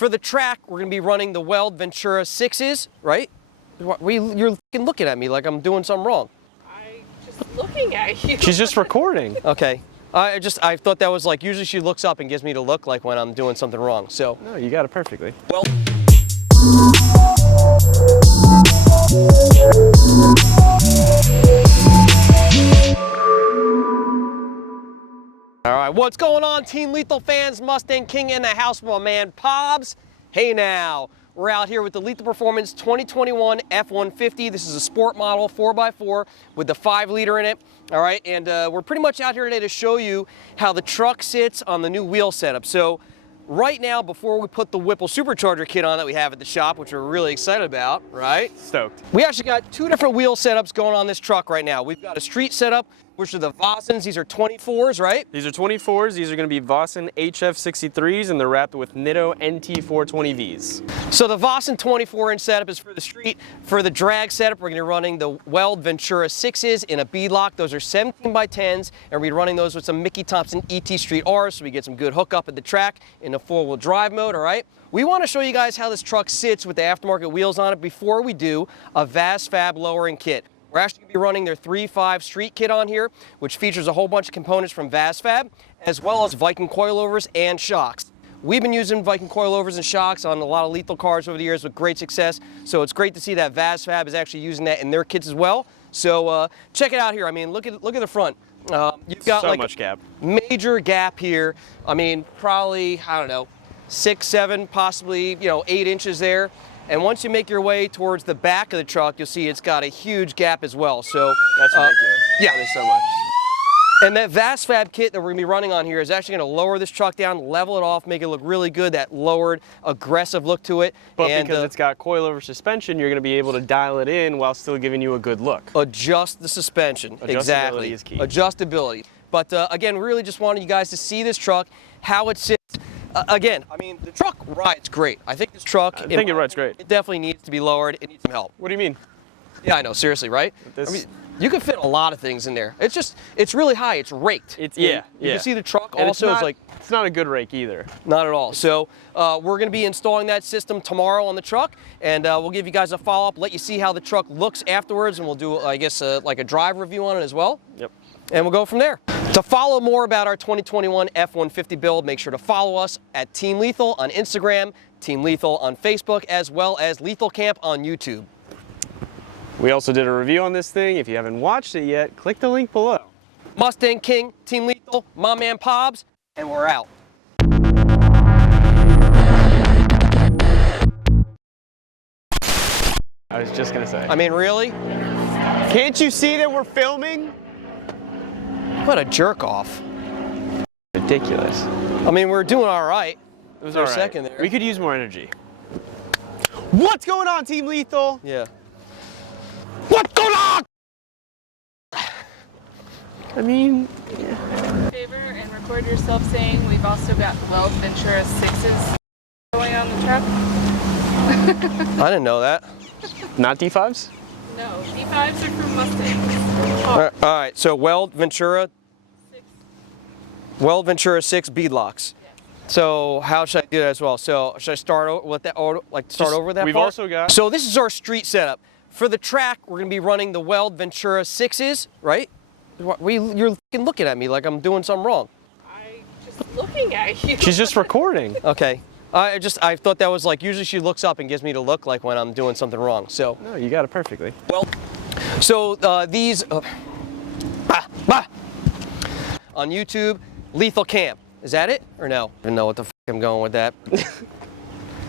For the track, we're gonna be running the Weld Ventura 6s, right? You're looking at me like I'm doing something wrong. I'm just looking at you. She's just recording. Okay. I thought that was like, usually she looks up and gives me to look like when I'm doing something wrong, so. No, you got it perfectly. Well. All right, what's going on, Team Lethal fans? Mustang King in the house with my man, Pobs. Hey now, we're out here with the Lethal Performance 2021 F150. This is a sport model 4x4 with the 5-liter in it. All right, and we're pretty much out here today to show you how the truck sits on the new wheel setup. So right now, before we put the Whipple supercharger kit on that we have at the shop, which we're really excited about, right? Stoked. We actually got two different wheel setups going on this truck right now. We've got a street setup, which are the Vossens. These are 24s, right? These are 24s. These are going to be Vossen HF6-3s, and they're wrapped with Nitto NT420Vs. So the Vossen 24-inch setup is for the street. For the drag setup, we're going to be running the Weld Ventura 6s in a beadlock. Those are 17x10s, and we'll be running those with some Mickey Thompson ET Street R's, so we get some good hookup at the track in a 4-wheel drive mode, all right? We want to show you guys how this truck sits with the aftermarket wheels on it before we do a VASFAB lowering kit. We're actually going to be running their 3.5 street kit on here, which features a whole bunch of components from VASFAB, as well as ViKing coilovers and shocks. We've been using ViKing coilovers and shocks on a lot of lethal cars over the years with great success, so it's great to see that VASFAB is actually using that in their kits as well. So check it out here. I mean, look at the front. You've got so like much gap. Major gap here. I mean, probably, I don't know, 6, 7, possibly, 8 inches there. And once you make your way towards the back of the truck, you'll see it's got a huge gap as well. So That's ridiculous. yeah. That is so much. And that VASFAB kit that we're gonna be running on here is actually gonna lower this truck down, level it off, make it look really good, that lowered, aggressive look to it. But and, because it's got coilover suspension, you're going to be able to dial it in while still giving you a good look. Adjust the suspension, exactly. Is key. Adjustability. But again, we really just wanted you guys to see this truck, how it sits. Again, I mean, the truck rides great. I think this truck, it rides great. It definitely needs to be lowered. It needs some help. What do you mean? Yeah, I know, seriously, right? This... I mean, you can fit a lot of things in there. It's really high. It's raked. Yeah. You can see the truck And also is like... It's not a good rake either. Not at all. So we're going to be installing that system tomorrow on the truck, and we'll give you guys a follow-up, let you see how the truck looks afterwards, and we'll do, I guess, like a drive review on it as well. Yep. And we'll go from there. To follow more about our 2021 F150 build, make sure to follow us at Team Lethal on Instagram, Team Lethal on Facebook, as well as Lethal Camp on YouTube. We also did a review on this thing. If you haven't watched it yet, click the link below. Mustang King, Team Lethal, my man Pobs, and we're out. I was just going to say. I mean, really? Can't you see that we're filming? What a jerk off. Ridiculous. I mean, we're doing all right. It was for all a right. second there. We could use more energy. What's going on, Team Lethal? Yeah. What's going on? I mean... Favor and record yourself saying we've also got Weld Ventura 6s going on the truck. I didn't know that. Not D5s? No, D5s are from Mustangs. All right, so Weld Ventura 6 beadlocks. So how should I do that as well? So should I start over with that, over with that We've part? also got... So this is our street setup. For the track, we're gonna be running the Weld Ventura 6s, right? You're looking at me like I'm doing something wrong. I'm just looking at you. She's just recording. Okay. I thought that was like, usually she looks up and gives me to look like when I'm doing something wrong, so. No, you got it perfectly. Well, so these, on YouTube, Lethal Camp. Is that it or no? I don't know what the f I'm going with that.